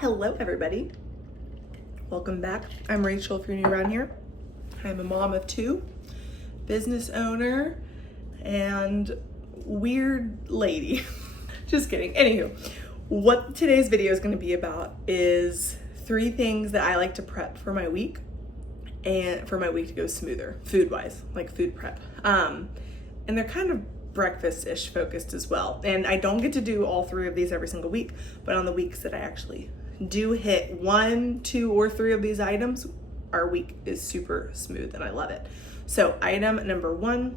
Hello everybody, welcome back. I'm Rachel if you're new around here. I'm a mom of two, business owner, and weird lady. Just kidding. Anywho, what today's video is going to be about is 3 things that I like to prep for my week and for my week to go smoother, food-wise, like food prep. And they're kind of breakfast-ish focused as well. And I don't get to do all 3 of these every single week, but on the weeks that I actually do hit 1, 2, or 3 of these items, our week is super smooth and I love it. So item number 1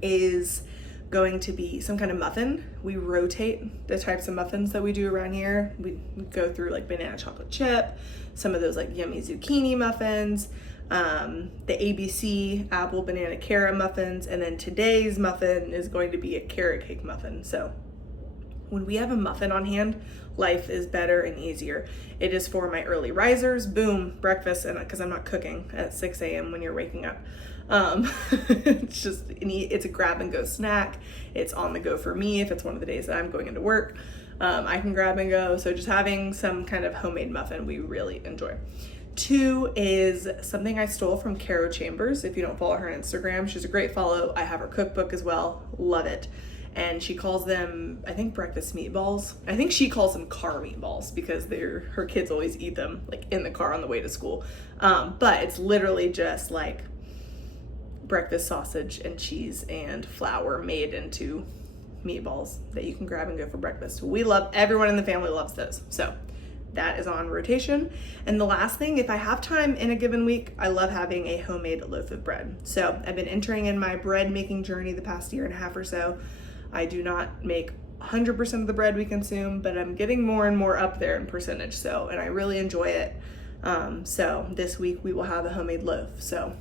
is going to be some kind of muffin. We rotate the types of muffins that we do around here. We go through like banana chocolate chip, some of those like yummy zucchini muffins, the ABC apple banana carrot muffins, and then today's muffin is going to be a carrot cake muffin. So when we have a muffin on hand, life is better and easier. It is for my early risers, boom, breakfast, and because I'm not cooking at 6 a.m. when you're waking up. It's a grab and go snack. It's on the go for me if it's one of the days that I'm going into work. I can grab and go. So just having some kind of homemade muffin we really enjoy. 2 is something I stole from Caro Chambers. If you don't follow her on Instagram, she's a great follow. I have her cookbook as well. Love it. And she calls them, I think, breakfast meatballs. I think she calls them car meatballs because her kids always eat them like in the car on the way to school. But it's literally just like breakfast sausage and cheese and flour made into meatballs that you can grab and go for breakfast. Everyone in the family loves those. So that is on rotation. And the last thing, if I have time in a given week, I love having a homemade loaf of bread. So I've been entering in my bread making journey the past year and a half or so. I do not make 100% of the bread we consume, but I'm getting more and more up there in percentage. So, and I really enjoy it. So this week we will have a homemade loaf. So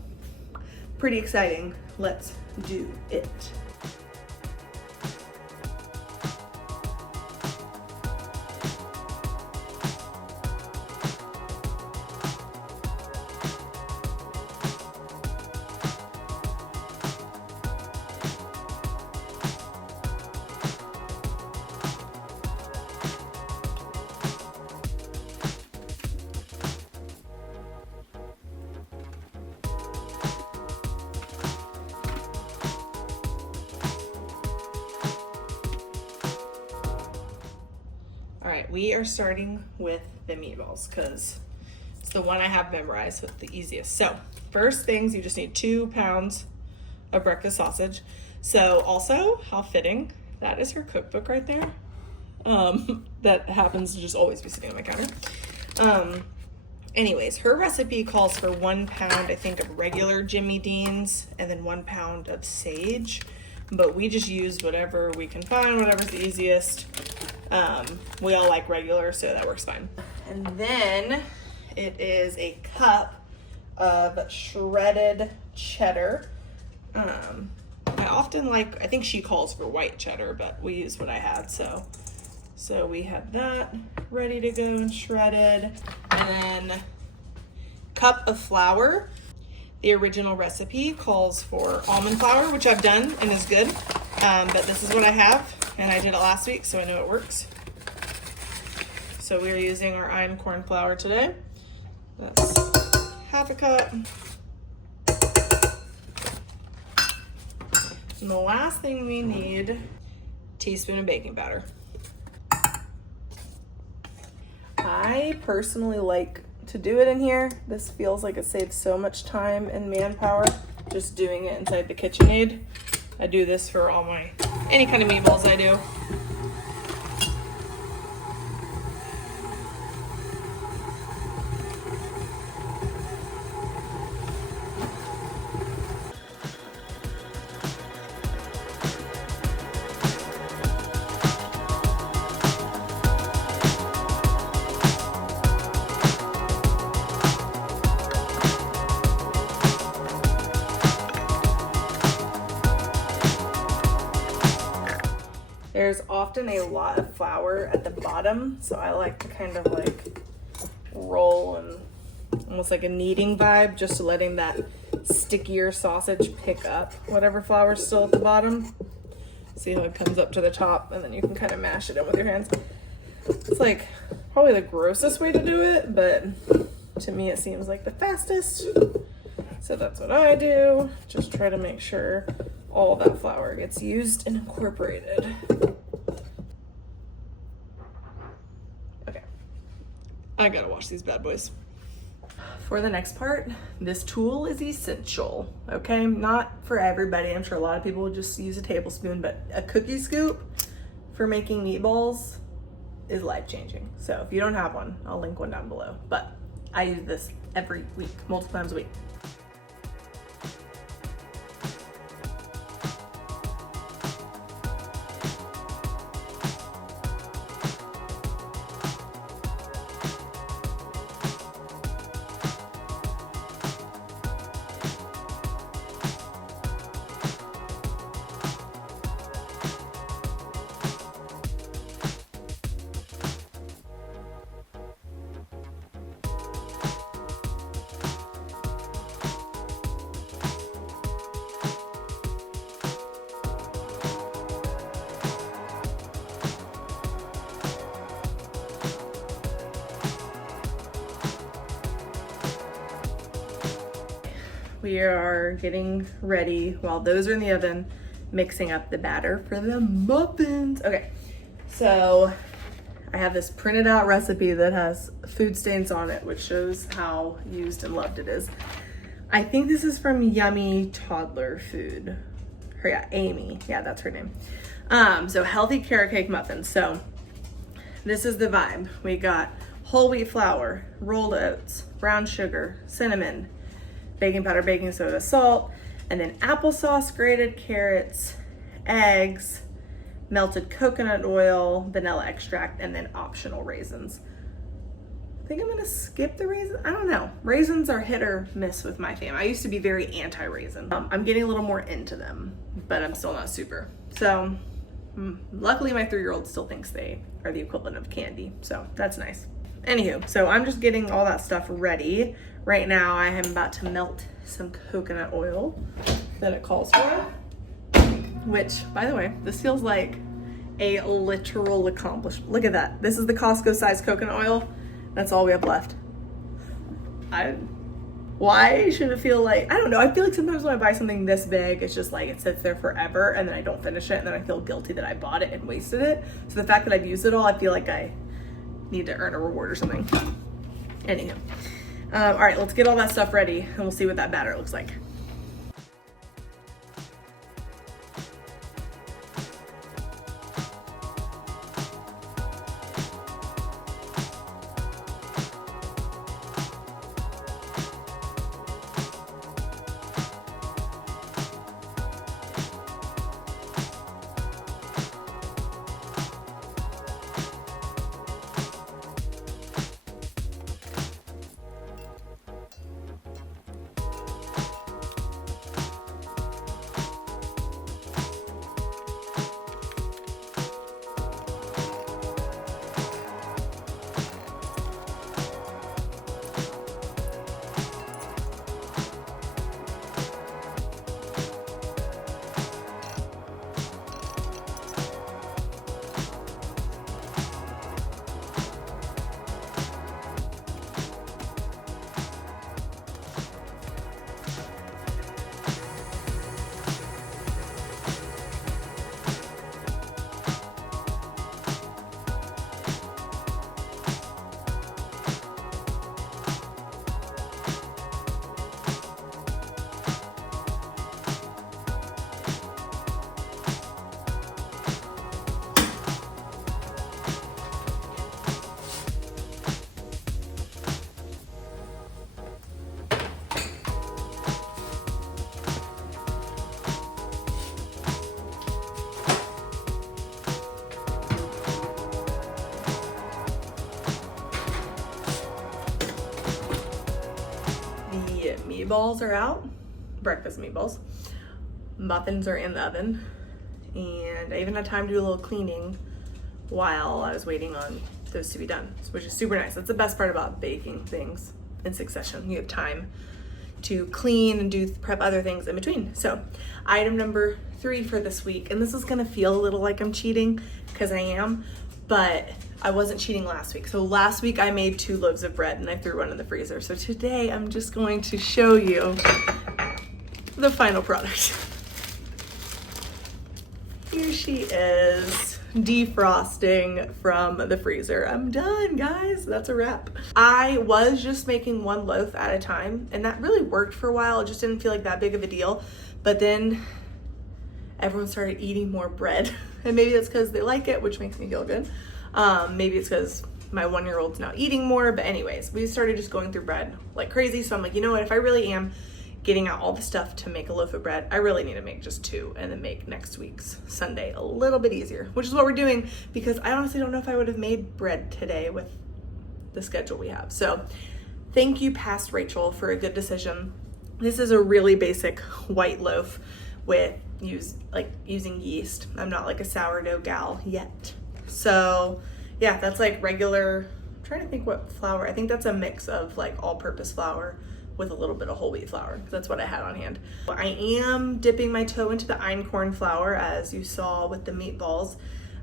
pretty exciting. Let's do it. All right, we are starting with the meatballs because it's the one I have memorized, so it's the easiest. So first things, you just need 2 pounds of breakfast sausage. So also, how fitting, that is her cookbook right there. That happens to just always be sitting on my counter. Anyways, her recipe calls for 1 pound, I think, of regular Jimmy Dean's and then 1 pound of sage. But we just used whatever we can find, whatever's the easiest. We all like regular, so that works fine. And then it is a cup of shredded cheddar. I think she calls for white cheddar, but we use what I had. So we had that ready to go and shredded. And then cup of flour. The original recipe calls for almond flour, which I've done and is good. But this is what I have, and I did it last week, so I know it works. So we're using our einkorn flour today. That's half a cup. And the last thing we need, teaspoon of baking powder. I personally like to do it in here. This feels like it saves so much time and manpower just doing it inside the KitchenAid. I do this for any kind of meatballs I do. There's often a lot of flour at the bottom, so I like to kind of like roll and almost like a kneading vibe, just letting that stickier sausage pick up whatever flour's still at the bottom. See how it comes up to the top, and then you can kind of mash it in with your hands. It's like probably the grossest way to do it, but to me it seems like the fastest. So that's what I do. Just try to make sure all that flour gets used and incorporated. Okay, I gotta wash these bad boys. For the next part, this tool is essential, okay? Not for everybody. I'm sure a lot of people would just use a tablespoon, but a cookie scoop for making meatballs is life-changing. So if you don't have one, I'll link one down below. But I use this every week, multiple times a week. We are getting ready while those are in the oven, mixing up the batter for the muffins. Okay, so I have this printed out recipe that has food stains on it, which shows how used and loved it is. I think this is from Yummy Toddler Food. Her, yeah, Amy. Yeah, that's her name. So healthy carrot cake muffins. So this is the vibe. We got whole wheat flour, rolled oats, brown sugar, cinnamon, baking powder, baking soda, salt, and then applesauce, grated carrots, eggs, melted coconut oil, vanilla extract, and then optional raisins. I think I'm gonna skip the raisins. I don't know. Raisins are hit or miss with my family. I used to be very anti-raisin. I'm getting a little more into them, but I'm still not super. So luckily my 3-year-old still thinks they are the equivalent of candy. So that's nice. Anywho, so I'm just getting all that stuff ready. Right now I am about to melt some coconut oil that it calls for, which, by the way, this feels like a literal accomplishment. Look at that. This is the Costco size coconut oil. That's all we have left. Why should it feel like, I don't know. I feel like sometimes when I buy something this big, it's just like it sits there forever and then I don't finish it and then I feel guilty that I bought it and wasted it. So the fact that I've used it all, I feel like I need to earn a reward or something. Anywho. All right, let's get all that stuff ready and we'll see what that batter looks like. Meatballs are out, breakfast meatballs. Muffins are in the oven, and I even had time to do a little cleaning while I was waiting on those to be done, which is super nice. That's the best part about baking things in succession. You have time to clean and do prep other things in between. So item number 3 for this week, and this is gonna feel a little like I'm cheating because I am, but I wasn't cheating last week. So last week I made 2 loaves of bread and I threw one in the freezer. So today I'm just going to show you the final product. Here she is, defrosting from the freezer. I'm done, guys. That's a wrap. I was just making 1 loaf at a time, and that really worked for a while. It just didn't feel like that big of a deal. But then everyone started eating more bread. And maybe that's because they like it, which makes me feel good. Maybe it's because my 1-year-old's now eating more. But anyways, we started just going through bread like crazy. So I'm like, you know what? If I really am getting out all the stuff to make a loaf of bread, I really need to make just 2 and then make next week's Sunday a little bit easier, which is what we're doing, because I honestly don't know if I would have made bread today with the schedule we have. So thank you, past Rachel, for a good decision. This is a really basic white loaf with using yeast. I'm not like a sourdough gal yet. So yeah, that's like regular, I'm trying to think what flour. I think that's a mix of like all-purpose flour with a little bit of whole wheat flour, because that's what I had on hand. I am dipping my toe into the einkorn flour, as you saw with the meatballs.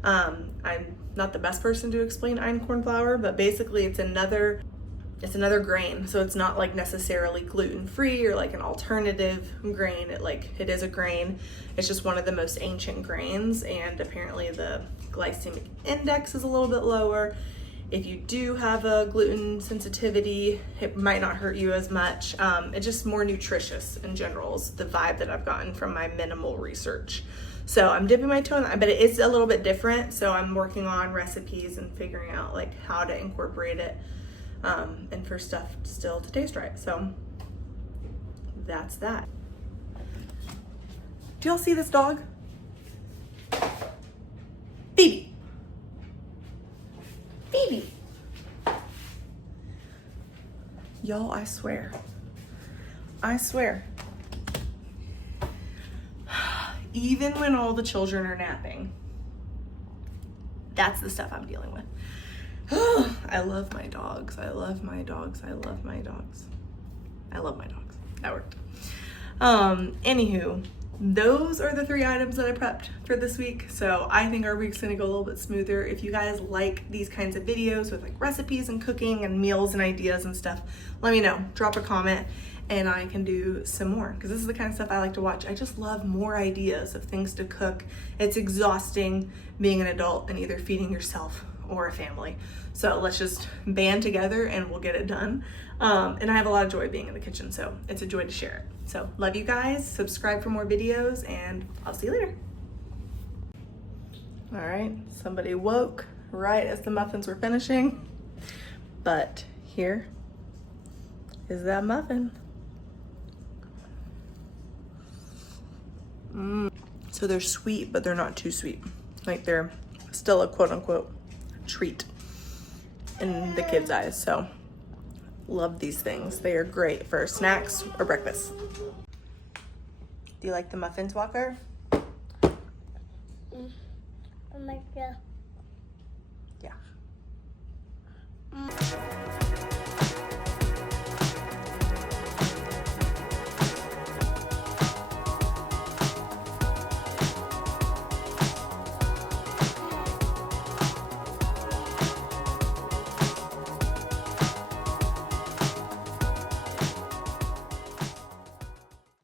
I'm not the best person to explain einkorn flour, but basically it's another grain. So it's not like necessarily gluten-free or like an alternative grain. It is a grain. It's just one of the most ancient grains, and apparently the glycemic index is a little bit lower. If you do have a gluten sensitivity, it might not hurt you as much. It's just more nutritious in general is the vibe that I've gotten from my minimal research. So I'm dipping my toe in that, but it is a little bit different. So I'm working on recipes and figuring out like how to incorporate it and for stuff still to taste right. So that's that. Do y'all see this dog? Phoebe. Phoebe. Y'all, I swear. Even when all the children are napping, that's the stuff I'm dealing with. I love my dogs. I love my dogs. I love my dogs. I love my dogs. That worked. Anywho, those are the 3 items that I prepped for this week. So I think our week's gonna go a little bit smoother. If you guys like these kinds of videos with like recipes and cooking and meals and ideas and stuff, let me know. Drop a comment and I can do some more, because this is the kind of stuff I like to watch. I just love more ideas of things to cook. It's exhausting being an adult and either feeding yourself or a family. So let's just band together and we'll get it done. And I have a lot of joy being in the kitchen, so it's a joy to share it. So love you guys, subscribe for more videos, and I'll see you later. All right, somebody woke right as the muffins were finishing, but here is that muffin. So they're sweet, but they're not too sweet. Like they're still a quote unquote treat in the kids' eyes. So love these things. They are great for snacks or breakfast. Do you like the muffins, Walker? Oh my God. Yeah.